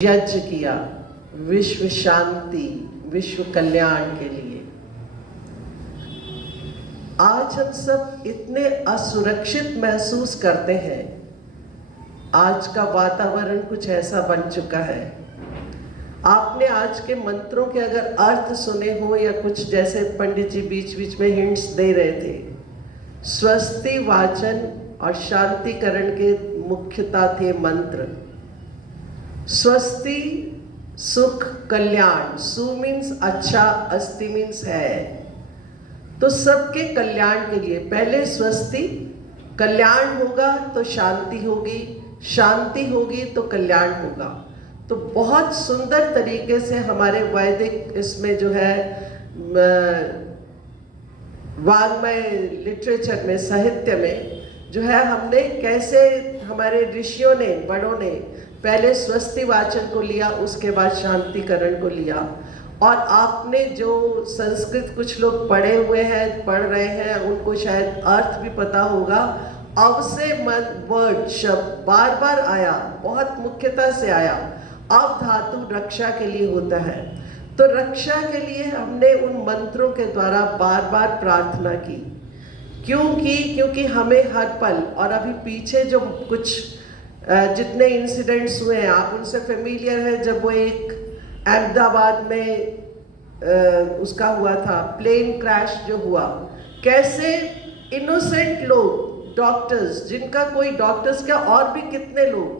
यज्ञ किया विश्व शांति विश्व कल्याण के लिए। आज हम सब इतने असुरक्षित महसूस करते हैं। आज का वातावरण कुछ ऐसा बन चुका है। आपने आज के मंत्रों के अगर अर्थ सुने हो या कुछ, जैसे पंडित जी बीच बीच में हिंट्स दे रहे थे, स्वस्ति वाचन और शांतिकरण के मुख्यता थे मंत्र। स्वस्ति सुख कल्याण, सु मीन्स अच्छा, अस्ति मीन्स है, तो सबके कल्याण के लिए पहले स्वस्ति, कल्याण होगा तो शांति होगी, शांति होगी तो कल्याण होगा। तो बहुत सुंदर तरीके से हमारे वैदिक इसमें जो है वाङ्मय लिटरेचर में, साहित्य में जो है, हमने कैसे हमारे ऋषियों ने, बड़ों ने पहले स्वस्ति वाचन को लिया, उसके बाद शांतिकरण को लिया। और आपने जो संस्कृत कुछ लोग पढ़े हुए हैं, पढ़ रहे हैं, उनको शायद अर्थ भी पता होगा। अब से वर्ड शब्द बार बार आया, बहुत मुख्यता से आया। अब धातु रक्षा के लिए होता है, तो रक्षा के लिए हमने उन मंत्रों के द्वारा बार बार प्रार्थना की। क्योंकि हमें हर पल, और अभी पीछे जो कुछ जितने इंसिडेंट्स हुए हैं आप उनसे फेमिलियर है। जब वो एक अहमदाबाद में उसका हुआ था, प्लेन क्रैश जो हुआ, कैसे इनोसेंट लोग, डॉक्टर्स, जिनका कोई, डॉक्टर्स क्या और भी कितने लोग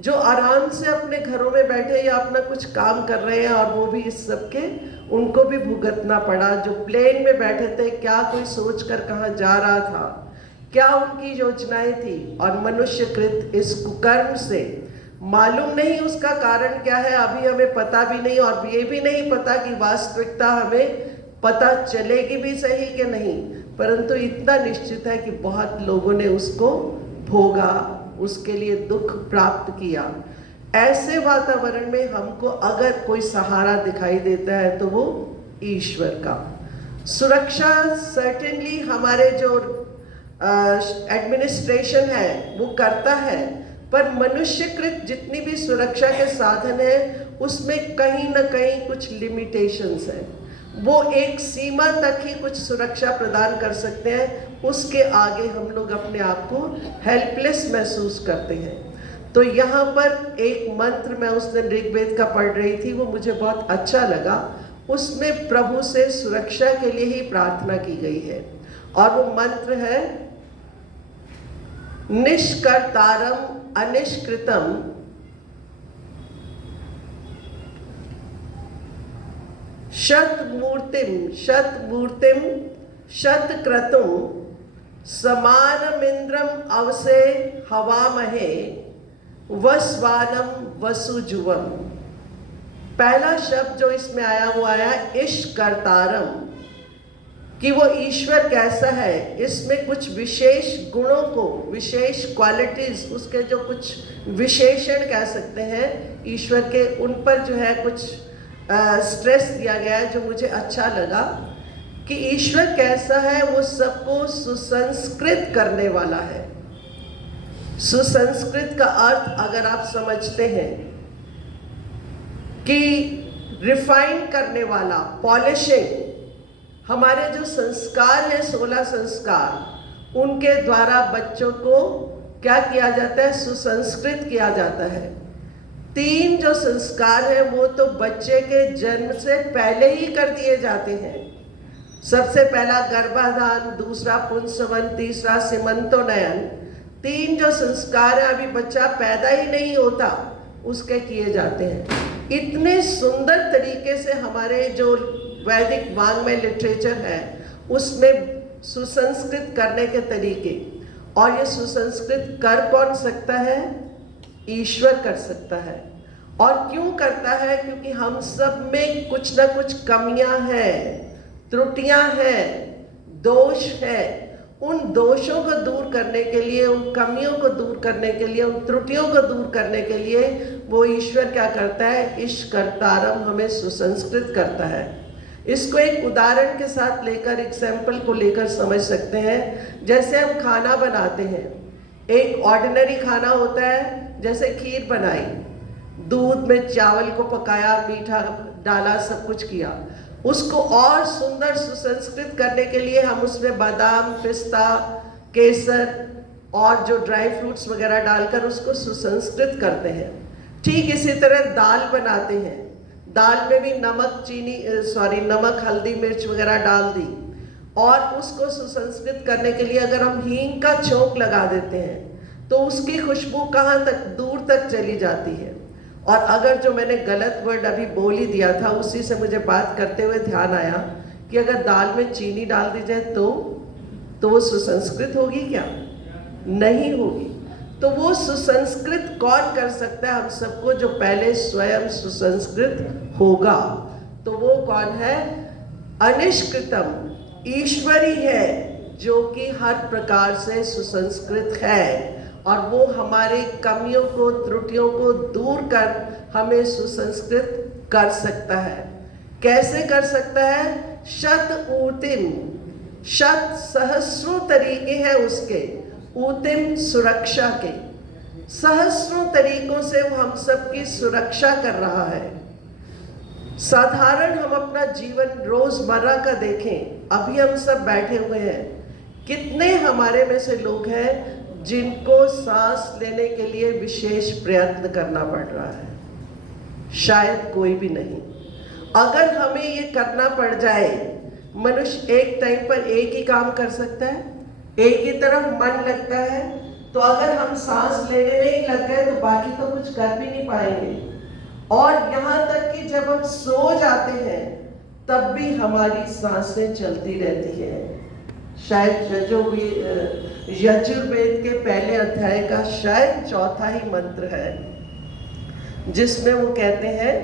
जो आराम से अपने घरों में बैठे या अपना कुछ काम कर रहे हैं, और वो भी इस सब के, उनको भी भुगतना पड़ा। जो प्लेन में बैठे थे, क्या कोई सोच कर कहाँ जा रहा था, क्या उनकी योजनाएं थी, और मनुष्यकृत इस कुकर्म से मालूम नहीं उसका कारण क्या है, अभी हमें पता भी नहीं, और ये भी नहीं पता कि वास्तविकता हमें पता चलेगी भी सही कि नहीं, परंतु इतना निश्चित है कि बहुत लोगों ने उसको भोगा, उसके लिए दुख प्राप्त किया। ऐसे वातावरण में हमको अगर कोई सहारा दिखाई देता है तो वो ईश्वर का। सुरक्षा सर्टेनली हमारे जो एडमिनिस्ट्रेशन है वो करता है, पर मनुष्यकृत जितनी भी सुरक्षा के साधन है उसमें कहीं ना कहीं कुछ लिमिटेशंस है। वो एक सीमा तक ही कुछ सुरक्षा प्रदान कर सकते हैं, उसके आगे हम लोग अपने आप को हेल्पलेस महसूस करते हैं। तो यहाँ पर एक मंत्र मैं उस दिन ऋग्वेद का पढ़ रही थी, वो मुझे बहुत अच्छा लगा। उसमें प्रभु से सुरक्षा के लिए ही प्रार्थना की गई है, और वो मंत्र है निष्कर्तारम अनिष्कृतम शतमूर्तिम शतक्रतुम समानमिंद्रम अवसे हवामहे वस्वानम वसुजुवम। पहला शब्द जो इसमें आया वो आया इष्कर्तारम, कि वो ईश्वर कैसा है। इसमें कुछ विशेष गुणों को, विशेष क्वालिटीज, उसके जो कुछ विशेषण कह सकते हैं ईश्वर के, उन पर जो है कुछ स्ट्रेस दिया गया है, जो मुझे अच्छा लगा कि ईश्वर कैसा है। वो सबको सुसंस्कृत करने वाला है। सुसंस्कृत का अर्थ अगर आप समझते हैं कि रिफाइन करने वाला, पॉलिशिंग। हमारे जो संस्कार हैं, 16 संस्कार, उनके द्वारा बच्चों को क्या किया जाता है, सुसंस्कृत किया जाता है। 3 जो संस्कार हैं वो तो बच्चे के जन्म से पहले ही कर दिए जाते हैं। सबसे पहला गर्भाधान, दूसरा पुंसवन, तीसरा सीमंतोन्नयन। 3 जो संस्कार है, अभी बच्चा पैदा ही नहीं होता उसके किए जाते हैं। इतने सुंदर तरीके से हमारे जो वैदिक वाङ्मय लिटरेचर है उसमें सुसंस्कृत करने के तरीके। और ये सुसंस्कृत कर कौन सकता है? ईश्वर कर सकता है। और क्यों करता है? क्योंकि हम सब में कुछ ना कुछ कमियां हैं, त्रुटियां हैं, दोष है। उन दोषों को दूर करने के लिए, उन कमियों को दूर करने के लिए, उन त्रुटियों को दूर करने के लिए वो ईश्वर क्या करता है? इष्कर्तारम, हमें सुसंस्कृत करता है। इसको एक उदाहरण के साथ लेकर, एग्जाम्पल को लेकर समझ सकते हैं। जैसे हम खाना बनाते हैं, एक ऑर्डिनरी खाना होता है, जैसे खीर बनाई, दूध में चावल को पकाया, मीठा डाला, सब कुछ किया। उसको और सुंदर सुसंस्कृत करने के लिए हम उसमें बादाम, पिस्ता, केसर और जो ड्राई फ्रूट्स वगैरह डालकर उसको सुसंस्कृत करते हैं। ठीक इसी तरह दाल बनाते हैं। दाल में भी नमक, हल्दी, मिर्च वगैरह डाल दी और उसको सुसंस्कृत करने के लिए अगर हम हींग का छोंक लगा देते हैं तो उसकी खुशबू कहाँ तक, दूर तक चली जाती है। और अगर जो मैंने गलत वर्ड अभी बोल ही दिया था, उसी से मुझे बात करते हुए ध्यान आया कि अगर दाल में चीनी डाल दी जाए तो वो सुसंस्कृत होगी क्या? नहीं होगी। तो वो सुसंस्कृत कौन कर सकता है हम सबको, जो पहले स्वयं सुसंस्कृत होगा। तो वो कौन है? अनिष्कृतम, ईश्वरी है, जो कि हर प्रकार से सुसंस्कृत है और वो हमारे कमियों को, त्रुटियों को दूर कर हमें सुसंस्कृत कर सकता है। कैसे कर सकता है? शत ऊतिम, शत सहस्रों तरीके हैं उसके, ऊतिम सुरक्षा के, सहस्रों तरीकों से वो हम सबकी सुरक्षा कर रहा है। साधारण हम अपना जीवन रोजमर्रा का देखें, अभी हम सब बैठे हुए हैं, कितने हमारे में से लोग हैं जिनको सांस लेने के लिए विशेष प्रयत्न करना पड़ रहा है? शायद कोई भी नहीं। अगर हमें ये करना पड़ जाए, मनुष्य एक टाइम पर एक ही काम कर सकता है, एक ही तरफ मन लगता है, तो अगर हम सांस लेने में ही लग गए तो बाकी तो कुछ कर भी नहीं पाएंगे। और यहाँ तक कि जब हम सो जाते हैं तब भी हमारी सांसें चलती रहती हैं। शायद यजुर्वेद के पहले अध्याय का शायद चौथा ही मंत्र है, जिसमें वो कहते हैं,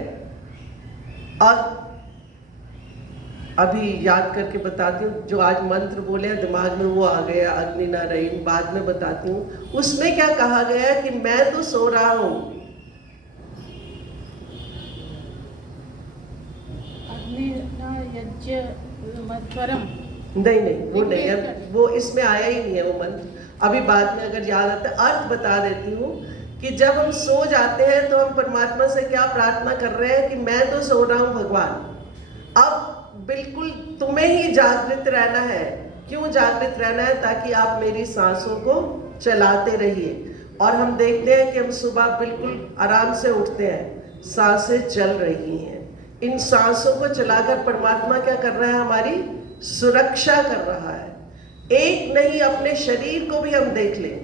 अभी याद करके बताती हूँ, जो आज मंत्र बोले दिमाग में वो आ गया, अग्नि नारायण, बाद में बताती हूँ। उसमें क्या कहा गया कि मैं तो सो रहा हूँ, नहीं वो नहीं है, वो इसमें आया ही नहीं है वो मंत्र। अभी बाद में अगर याद आता है अर्थ बता देती हूँ कि जब हम सो जाते हैं तो हम परमात्मा से क्या प्रार्थना कर रहे हैं कि मैं तो सो रहा हूँ भगवान, अब बिल्कुल तुम्हें ही जागृत रहना है। क्यों जागृत रहना है? ताकि आप मेरी सांसों को चलाते रहिए। और हम देखते हैं कि हम सुबह बिल्कुल आराम से उठते हैं, सांसें चल रही हैं। इन सांसों को चलाकर परमात्मा क्या कर रहा है? हमारी सुरक्षा कर रहा है। एक नहीं, अपने शरीर को भी हम देख लें,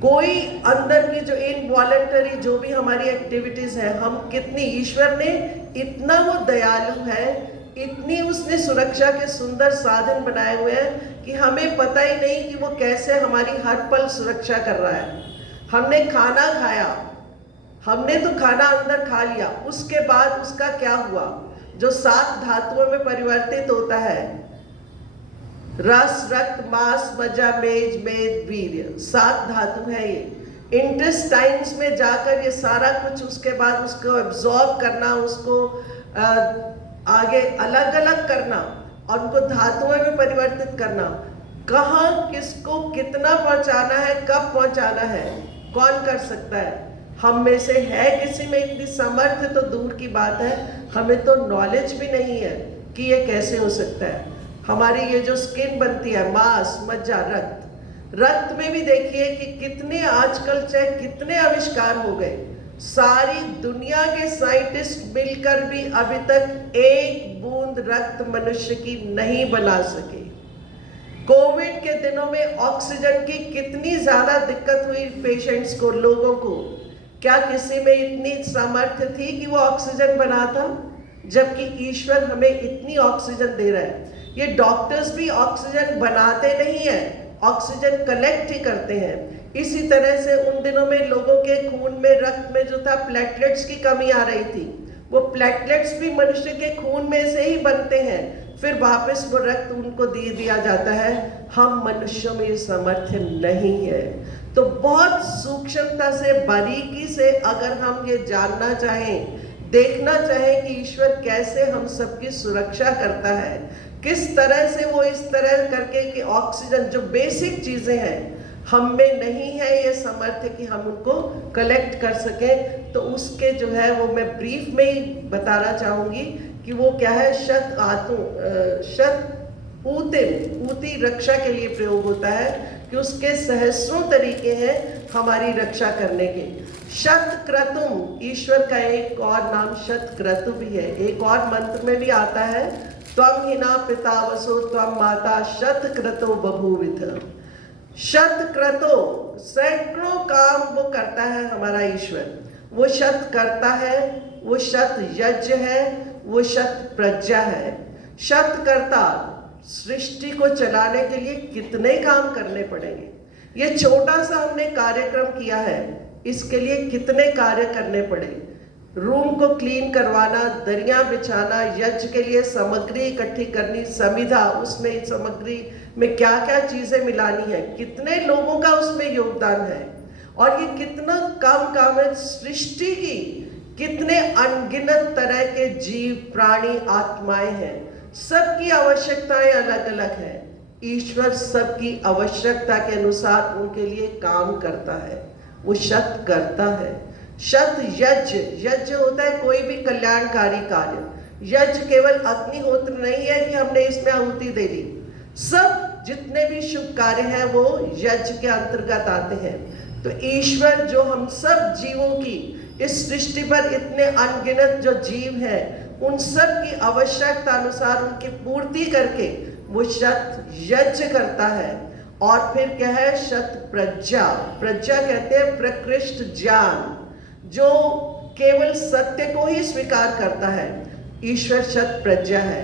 कोई अंदर की जो इनवॉलंटरी जो भी हमारी एक्टिविटीज है, हम कितनी, ईश्वर ने इतना वो दयालु है, इतनी उसने सुरक्षा के सुंदर साधन बनाए हुए हैं कि हमें पता ही नहीं कि वो कैसे हमारी हर पल सुरक्षा कर रहा है। हमने खाना खाया, हमने तो खाना अंदर खा लिया, उसके बाद उसका क्या हुआ? जो 7 धातुओं में परिवर्तित होता है, रस, रक्त, मांस, मज्जा, मेद, वीर्य, 7 धातु है ये। इंटेस्टाइन्स में जाकर ये सारा कुछ, उसके बाद उसको एब्जॉर्ब करना, उसको आगे अलग अलग करना और उनको धातुओं में परिवर्तित करना, कहाँ किसको कितना पहुंचाना है, कब पहुंचाना है, कौन कर सकता है? हम में से है किसी में इतनी सामर्थ्य तो दूर की बात है, हमें तो नॉलेज भी नहीं है कि ये कैसे हो सकता है। हमारी ये जो स्किन बनती है, मांस, मज्जा, रक्त में भी देखिए कि कितने आजकल चाहे कितने आविष्कार हो गए, सारी दुनिया के साइंटिस्ट मिलकर भी अभी तक एक बूंद रक्त मनुष्य की नहीं बना सके। कोविड के दिनों में ऑक्सीजन की कितनी ज्यादा दिक्कत हुई पेशेंट्स को, लोगों को। क्या किसी में इतनी सामर्थ्य थी कि वो ऑक्सीजन बनाता? जबकि ईश्वर हमें इतनी ऑक्सीजन दे रहा है। ये डॉक्टर्स भी ऑक्सीजन बनाते नहीं है, ऑक्सीजन कलेक्ट ही करते हैं। इसी तरह से उन दिनों में लोगों के खून में, रक्त में जो था, प्लेटलेट्स की कमी आ रही थी। वो प्लेटलेट्स भी मनुष्य के खून में से ही बनते हैं, फिर वापस वो रक्त उनको दे दिया जाता है। हम मनुष्यों में ये सामर्थ्य नहीं है। तो बहुत सूक्ष्मता से, बारीकी से अगर हम ये जानना चाहें, देखना चाहें कि ईश्वर कैसे हम सबकी सुरक्षा करता है, किस तरह से वो इस तरह करके कि ऑक्सीजन, जो बेसिक चीजें हैं, हम में नहीं है ये सामर्थ्य कि हम उनको कलेक्ट कर सकें। तो उसके जो है वो मैं ब्रीफ में ही बताना चाहूँगी कि वो क्या है, शत ऊती रक्षा के लिए प्रयोग होता है कि उसके सहस्रों तरीके हैं हमारी रक्षा करने के। शत क्रतुम, ईश्वर का एक और नाम शत क्रतु भी है। एक और मंत्र में भी आता है, त्वम हिना पिता वसो त्वम माता शत क्रतो बभूविथ। शत क्रतो, सैकड़ों काम वो करता है हमारा ईश्वर। वो शत करता है, वो शत यज्ञ है, वो शत प्रज्ञा है। शत करता, सृष्टि को चलाने के लिए कितने काम करने पड़ेंगे। ये छोटा सा हमने कार्यक्रम किया है, इसके लिए कितने कार्य करने पड़े। रूम को क्लीन करवाना, दरिया बिछाना, यज्ञ के लिए सामग्री इकट्ठी करनी, समिधा, उसमें सामग्री में क्या क्या चीजें मिलानी है, कितने लोगों का उसमें योगदान है। और ये कितना कम काम है। सृष्टि की कितने अनगिनत तरह के जीव, प्राणी, आत्माएं हैं, सबकी आवश्यकताएं अलग अलग है। ईश्वर सबकी आवश्यकता के अनुसार उनके लिए काम करता है, वो शत करता है। शत यज्ञ, यज्ञ होता है कोई भी कल्याणकारी कार्य। यज्ञ केवल अग्निहोत्र नहीं है कि हमने इसमें आहुति दे दी, सब जितने भी शुभ कार्य हैं वो यज्ञ के अंतर्गत आते हैं। तो ईश्वर जो हम सब जीवों की, इस सृष्टि पर इतने अनगिनत जो जीव हैं, उन सब की आवश्यकता अनुसार उनकी पूर्ति करके वो शत यज्ञ करता है। और फिर क्या है, शत प्रज्ञा। प्रज्ञा कहते हैं प्रकृष्ट ज्ञान, जो केवल सत्य को ही स्वीकार करता है। ईश्वर शत प्रज्ञा है।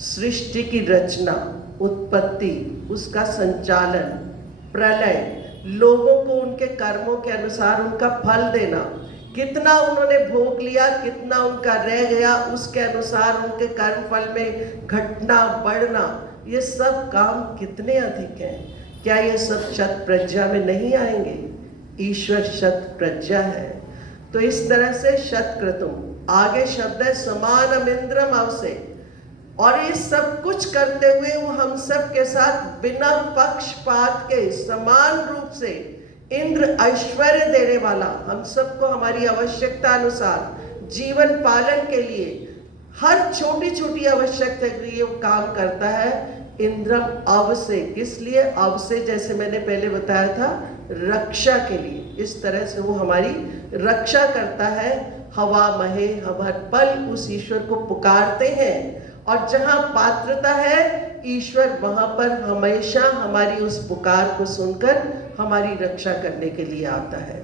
सृष्टि की रचना, उत्पत्ति, उसका संचालन, प्रलय, लोगों को उनके कर्मों के अनुसार उनका फल देना, कितना उन्होंने भोग लिया, कितना उनका रह गया, उसके अनुसार उनके कर्म फल में घटना बढ़ना, ये सब काम कितने अधिक हैं। क्या ये सब शत प्रज्ञा में नहीं आएंगे? ईश्वर शत प्रज्ञा है। तो इस तरह से शत क्रतुम। आगे शब्द है समानम इंद्रम अवसे। और ये सब कुछ करते हुए वो हम सब के साथ बिना पक्षपात के समान रूप से इंद्र ऐश्वर्य देने वाला, हम सबको हमारी आवश्यकता अनुसार जीवन पालन के लिए हर छोटी छोटी आवश्यकता के लिए वो काम करता है। इंद्रम अवसे, किस लिए? अवसे, जैसे मैंने पहले बताया था, रक्षा के लिए। इस तरह से वो हमारी रक्षा करता है। हवा महे, हम हर पल उस ईश्वर को पुकारते हैं, और जहाँ पात्रता है ईश्वर वहाँ पर हमेशा हमारी उस पुकार को सुनकर हमारी रक्षा करने के लिए आता है।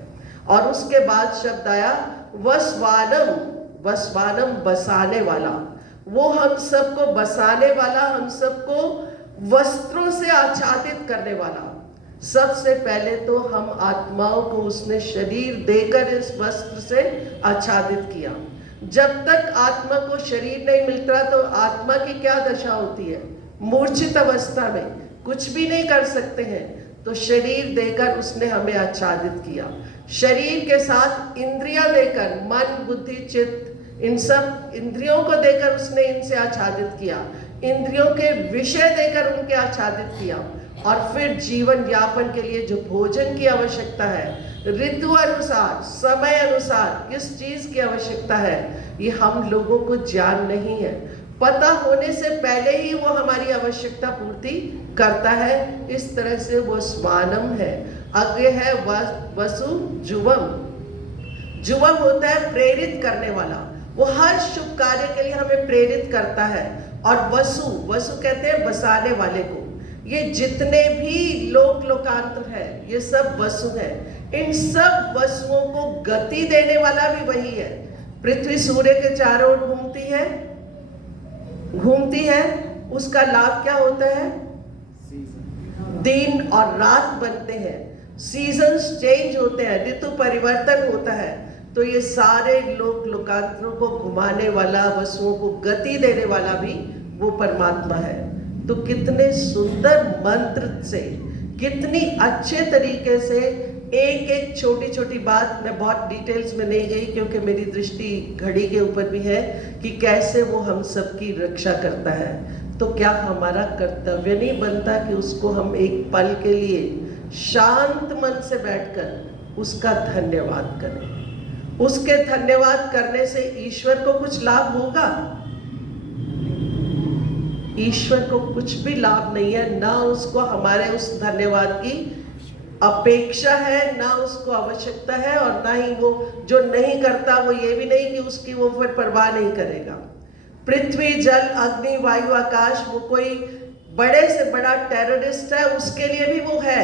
और उसके बाद शब्द आया वसवानम। वसवानम, बसाने वाला। वो हम सबको बसाने वाला, हम सबको वस्त्रों से आच्छादित करने वाला। सबसे पहले तो हम आत्माओं को उसने शरीर देकर इस वस्त्र से आच्छादित किया। जब तक आत्मा को शरीर नहीं मिलता तो आत्मा की क्या दशा होती है? मूर्छित अवस्था में कुछ भी नहीं कर सकते हैं। तो शरीर देकर उसने हमें आच्छादित किया। शरीर के साथ इंद्रियां देकर, मन, बुद्धि, चित्त, इन सब इंद्रियों को देकर उसने इनसे आच्छादित किया। इंद्रियों के विषय देकर उनके आच्छादित किया। और फिर जीवन यापन के लिए जो भोजन की आवश्यकता है, ऋतु अनुसार, समय अनुसार किस चीज की आवश्यकता है, ये हम लोगों को ज्ञान नहीं है। पता होने से पहले ही वो हमारी आवश्यकता पूर्ति करता है। इस तरह से वो स्वानम है। आगे है वसु जुवम। जुवम होता है प्रेरित करने वाला। वो हर शुभ कार्य के लिए हमें प्रेरित करता है। और वसु, वसु कहते हैं बसाने वाले को। ये जितने भी लोकांतर है, ये सब वसु है। इन सब वसुओं को गति देने वाला भी वही है। पृथ्वी सूर्य के चारों ओर घूमती है, उसका लाभ क्या होता है? दिन और रात बनते हैं, सीजन्स चेंज होते हैं, ऋतु परिवर्तन होता है। तो ये सारे लोकांतरों को घुमाने वाला, वसुओं को गति देने वाला भी वो परमात्मा है। तो कितने सुंदर मंत्र से, कितनी अच्छे तरीके से एक एक छोटी छोटी बात, मैं बहुत डिटेल्स में नहीं गई क्योंकि मेरी दृष्टि घड़ी के ऊपर भी है कि कैसे वो हम सबकी रक्षा करता है। तो क्या हमारा कर्तव्य नहीं बनता कि उसको हम एक पल के लिए शांत मन से बैठकर उसका धन्यवाद करें। उसके धन्यवाद करने से ईश्वर को कुछ लाभ होगा? ईश्वर को कुछ भी लाभ नहीं है, ना उसको हमारे उस धन्यवाद की अपेक्षा है, ना उसको आवश्यकता है, और ना ही वो जो नहीं करता वो ये भी नहीं कि उसकी वो फिर परवाह नहीं करेगा। पृथ्वी, जल, अग्नि, वायु, आकाश, वो कोई बड़े से बड़ा टेररिस्ट है, उसके लिए भी वो है,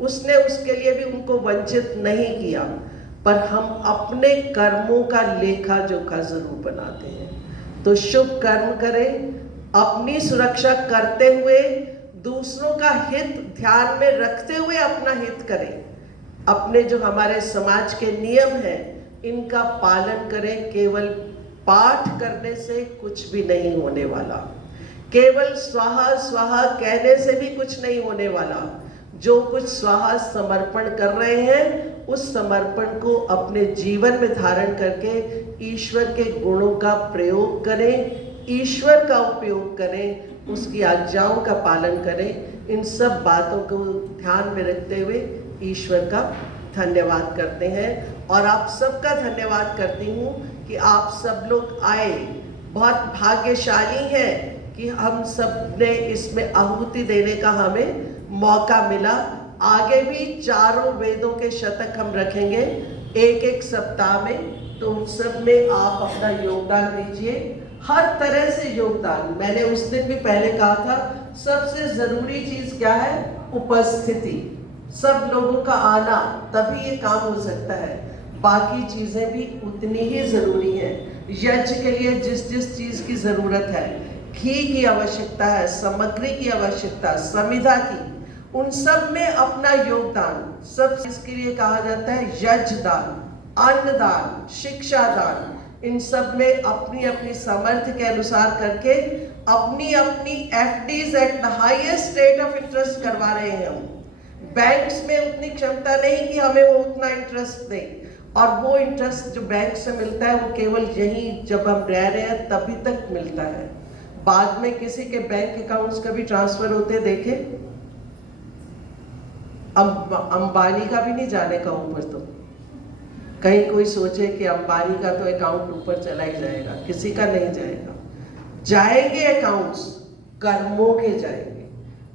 उसने उसके लिए भी उनको वंचित नहीं किया। पर हम अपने कर्मों का लेखा जोखा जरूर बनाते हैं। तो शुभ कर्म करें, अपनी सुरक्षा करते हुए, दूसरों का हित ध्यान में रखते हुए अपना हित करें। अपने जो हमारे समाज के नियम हैं इनका पालन करें। केवल पाठ करने से कुछ भी नहीं होने वाला, केवल स्वाहा स्वाहा कहने से भी कुछ नहीं होने वाला। जो कुछ स्वाहा समर्पण कर रहे हैं उस समर्पण को अपने जीवन में धारण करके ईश्वर के गुणों का प्रयोग करें, ईश्वर का उपयोग करें, उसकी आज्ञाओं का पालन करें। इन सब बातों को ध्यान में रखते हुए ईश्वर का धन्यवाद करते हैं। और आप सबका धन्यवाद करती हूँ कि आप सब लोग आए। बहुत भाग्यशाली हैं कि हम सब ने इसमें आहुति देने का हमें मौका मिला। आगे भी चारों वेदों के शतक हम रखेंगे एक एक सप्ताह में, तो उन सब में आप अपना योगदान दीजिए, हर तरह से योगदान। मैंने उस दिन भी पहले कहा था, सबसे जरूरी चीज क्या है? उपस्थिति, सब लोगों का आना, तभी ये काम हो सकता है। बाकी चीजें भी उतनी ही जरूरी है। यज्ञ के लिए जिस जिस चीज की जरूरत है, घी की आवश्यकता है, सामग्री की आवश्यकता, समिधा की, उन सब में अपना योगदान। सब इसके लिए कहा जाता है यज्ञ दान, अन्न दान, शिक्षा दान। इन सब में अपनी अपनी सामर्थ्य के अनुसार करके अपनी अपनी FDs at the highest rate of interest करवा रहे हैं हम। बैंक्स में उतनी क्षमता नहीं कि हमें वो उतना इंटरेस्ट दे, और वो इंटरेस्ट जो बैंक से मिलता है वो केवल यही जब हम रह रहे हैं तभी तक मिलता है। बाद में किसी के बैंक अकाउंट्स कभी ट्रांसफर होते देखे? अंबानी का भी नहीं जाने का ऊपर, तो कहीं कोई सोचे कि अंबानी का तो अकाउंट ऊपर चला ही जाएगा, किसी का नहीं जाएगा। जाएंगे अकाउंट्स, कर्मों के जाएंगे।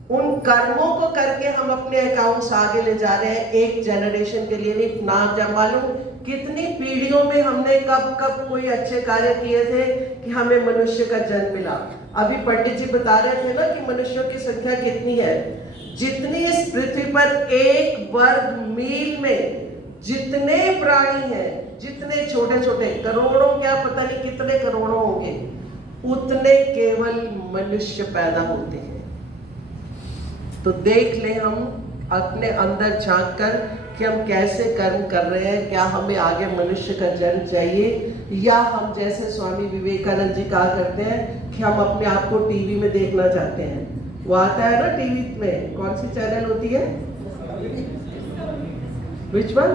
उन कर्मों को करके हम अपने अकाउंट्स आगे ले जा रहे हैं, एक जनरेशन के लिए नहीं। ना मालूम कितनी पीढ़ियों में हमने कब कब कोई अच्छे कार्य किए थे कि हमें मनुष्य का जन्म मिला। अभी पंडित जी बता रहे थे ना कि मनुष्यों की संख्या कितनी है। जितनी इस पृथ्वी पर एक वर्ग मील में जितने प्राणी हैं, जितने छोटे छोटे, करोड़ों, क्या पता नहीं कितने करोड़ों होंगे, उतने केवल मनुष्य पैदा होते हैं। तो देख ले हम अपने अंदर झांक कर कि हम कैसे कर्म कर रहे हैं। क्या हमें आगे मनुष्य का जन्म चाहिए, या हम जैसे स्वामी विवेकानंद जी कहा करते हैं कि हम अपने आप को टीवी में देखना चाहते हैं। वो आता है ना टीवी में, कौन सी चैनल होती है? Which one?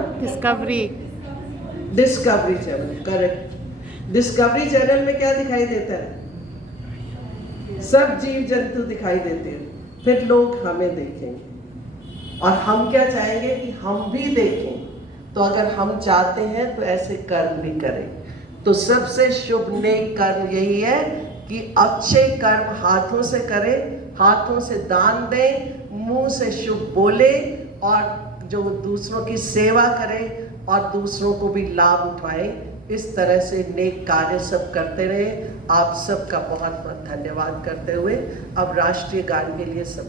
Discovery channel, correct. Discovery channel में क्या दिखाई देता है? सब जीव जंतु दिखाई देते हैं। फिर लोग हमें देखेंगे, और हम क्या चाहेंगे कि हम भी देखें। तो अगर हम चाहते हैं तो ऐसे कर्म भी करें। तो सबसे शुभ नेक कर्म यही है कि अच्छे कर्म हाथों से करें, हाथों से दान दें, मुंह से शुभ बोले, और जो दूसरों की सेवा करें और दूसरों को भी लाभ उठाएं। इस तरह से नेक कार्य सब करते रहे। आप सबका बहुत बहुत धन्यवाद करते हुए अब राष्ट्रीय गान के लिए सब